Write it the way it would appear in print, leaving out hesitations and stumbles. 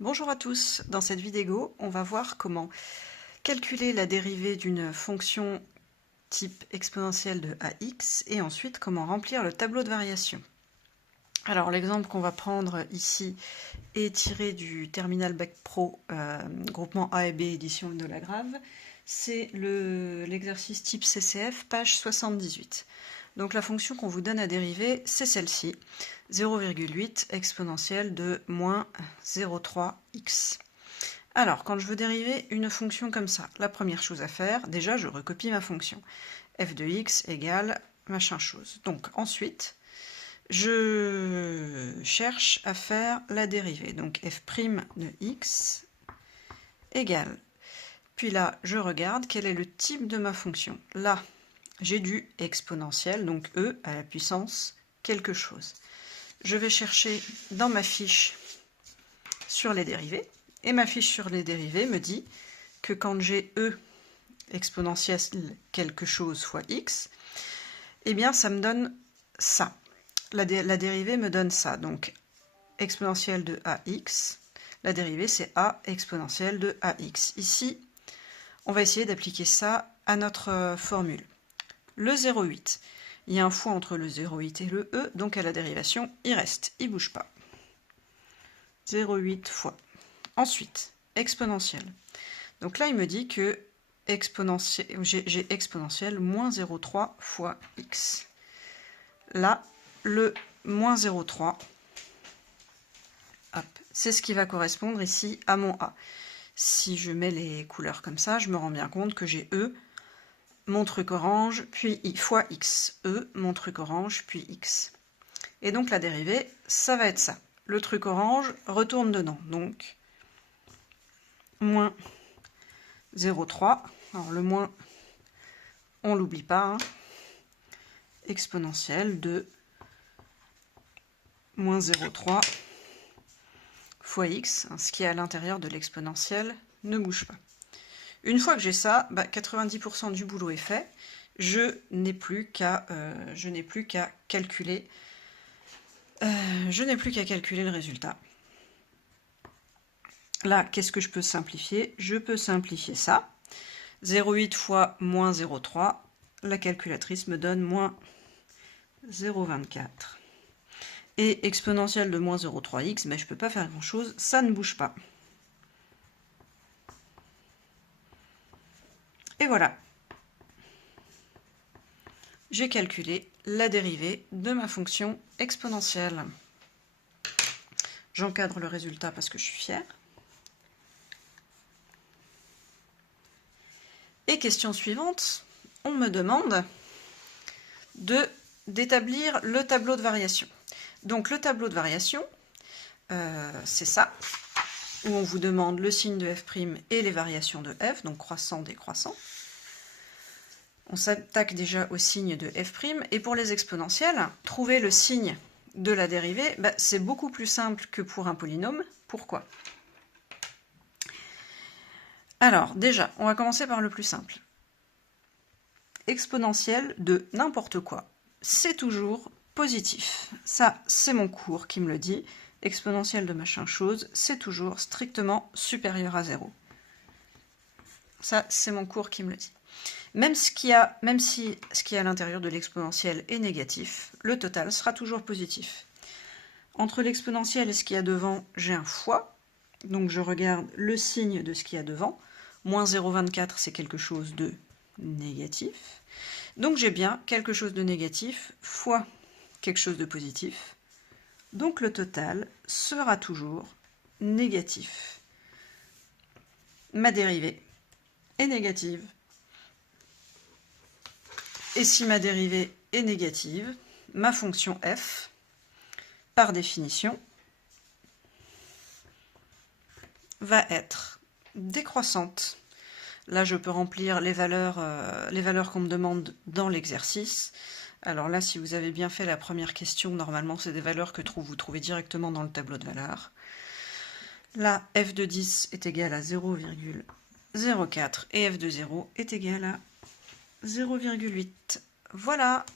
Bonjour à tous, dans cette vidéo, on va voir comment calculer la dérivée d'une fonction type exponentielle de ax et ensuite comment remplir le tableau de variation. Alors l'exemple qu'on va prendre ici est tiré du terminal Bac Pro groupement A et B édition de la Grave. C'est l'exercice type CCF, page 78. Donc la fonction qu'on vous donne à dériver, c'est celle-ci, 0,8 exponentielle de moins 0,3x. Alors, quand je veux dériver une fonction comme ça, la première chose à faire, déjà je recopie ma fonction. f de x égale machin chose. Donc ensuite, je cherche à faire la dérivée. Donc f' de x égale. Puis là, je regarde quel est le type de ma fonction. Là, j'ai du exponentiel, donc e à la puissance quelque chose. Je vais chercher dans ma fiche sur les dérivés, et ma fiche sur les dérivés me dit que quand j'ai e exponentielle quelque chose fois x, eh bien ça me donne ça. La dérivée me donne ça, donc exponentielle de ax, la dérivée c'est a exponentielle de ax. Ici, on va essayer d'appliquer ça à notre formule. Le 0,8, il y a un fois entre le 0,8 et le e, donc à la dérivation, il reste, il ne bouge pas. 0,8 fois. Ensuite, exponentielle. Donc là, il me dit que j'ai exponentielle moins 0,3 fois x. Là, le moins 0,3, c'est ce qui va correspondre ici à mon a. Si je mets les couleurs comme ça, je me rends bien compte que j'ai e, mon truc orange, puis i fois x. E, mon truc orange, puis x. Et donc la dérivée, ça va être ça. Le truc orange retourne dedans. Donc, moins 0,3. Alors le moins, on l'oublie pas. Hein. Exponentielle de moins 0,3 fois x. Hein, ce qui est à l'intérieur de l'exponentielle ne bouge pas. Une fois que j'ai ça, 90% du boulot est fait. Je n'ai plus qu'à calculer. Le résultat. Là, qu'est-ce que je peux simplifier? Je peux simplifier ça. 0,8 fois moins 0,3. La calculatrice me donne moins 0,24. Et exponentielle de moins 0,3x, mais je ne peux pas faire grand-chose, ça ne bouge pas. Et voilà. J'ai calculé la dérivée de ma fonction exponentielle. J'encadre le résultat parce que je suis fière. Et question suivante, on me demande d'établir le tableau de variation. Donc le tableau de variation, c'est ça, où on vous demande le signe de f' et les variations de f, donc croissant, décroissant. On s'attaque déjà au signe de f', et pour les exponentielles, trouver le signe de la dérivée, c'est beaucoup plus simple que pour un polynôme. Pourquoi? Alors, déjà, on va commencer par le plus simple. Exponentielle de n'importe quoi, c'est toujours positif. Ça, c'est mon cours qui me le dit. Exponentielle de machin chose, c'est toujours strictement supérieur à 0. Ça, c'est mon cours qui me le dit. Même si ce qui est à l'intérieur de l'exponentielle est négatif, le total sera toujours positif. Entre l'exponentielle et ce qu'il y a devant, j'ai un fois. Donc je regarde le signe de ce qu'il y a devant. Moins 0,24, c'est quelque chose de négatif. Donc j'ai bien quelque chose de négatif fois quelque chose de positif. Donc le total sera toujours négatif. Ma dérivée est négative. Et si ma dérivée est négative, ma fonction f, par définition, va être décroissante. Là, je peux remplir les valeurs qu'on me demande dans l'exercice. Alors là, si vous avez bien fait la première question, normalement, c'est des valeurs que vous trouvez directement dans le tableau de valeurs. Là, f de 10 est égal à 0,04 et f de 0 est égal à 0,8. Voilà.